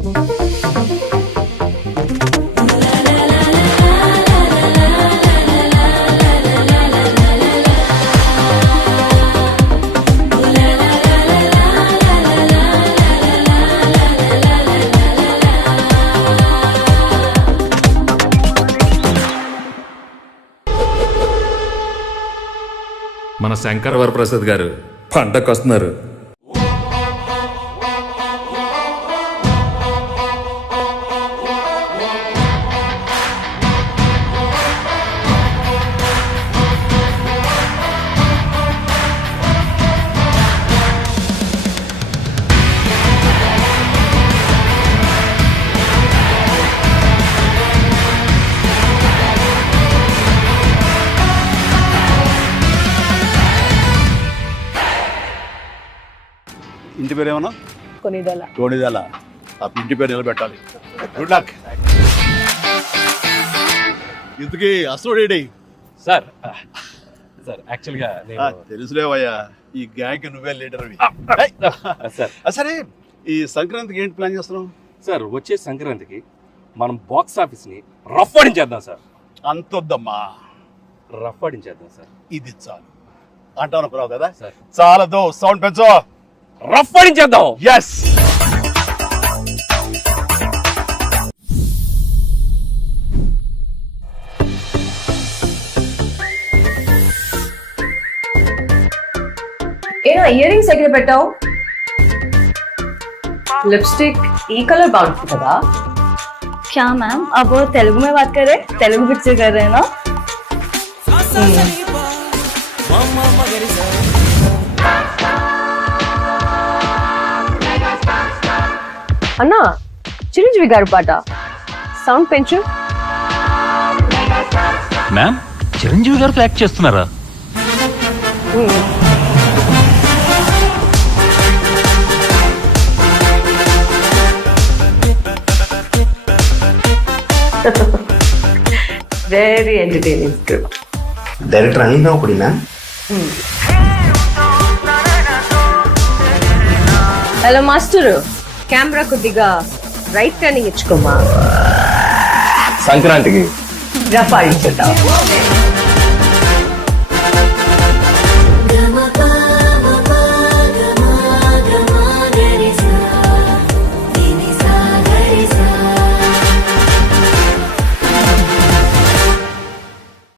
మన శంకర్ వరప్రసాద్ గారు పంటకు వస్తున్నారు. ఇంటి పేరు ఏమన్నా? కొనిదల. ఆ ఇంటి పేరు నిలబెట్టాలి. Good luck. ఇంతకీ అసలు సార్ యాక్చువల్గా తెలుసులేవయ్యా, ఈ గ్యాంగ్ నువ్వే లీడర్. సరే, ఈ సంక్రాంతికి ఏంటి ప్లాన్ చేస్తున్నాం? సార్ వచ్చే సంక్రాంతికి మనం బాక్స్ ఆఫీస్ని రఫ్ ఆడించేద్దాం సార్. అంతొద్దమ్మా, రఫ్ ఆడించేద్దాం సార్. ఇది చాలు అంటాను అనుకున్నావు కదా సార్. చాలదు, సౌండ్ పెంచో. రఫ్ ఆడించేద్దాం. ఎస్. ఏనా ఇయర్ రింగ్స్ ఎక్కడ పెట్టావు? लिपस्टिक ई कलर बाउंड था क्या मैम? अब वो तेलुगु में बात कर रहे, तेलुगु पिक्चर कर रहे हैं ना? అన్నా చిరంజీవి గారు పాట సౌండ్ పెంచు. మ్యామ్, చిరంజీవి గారితో యాక్ట్ చేస్తున్నారా? Very entertaining script. Director Anil నౌకుడినా? హలో మాస్టర్, కెమెరా కొద్దిగా రైట్ టర్నింగ్ ఇచ్చుకోమా. సంక్రాంతికి రఫ్ ఆడించేద్దాం.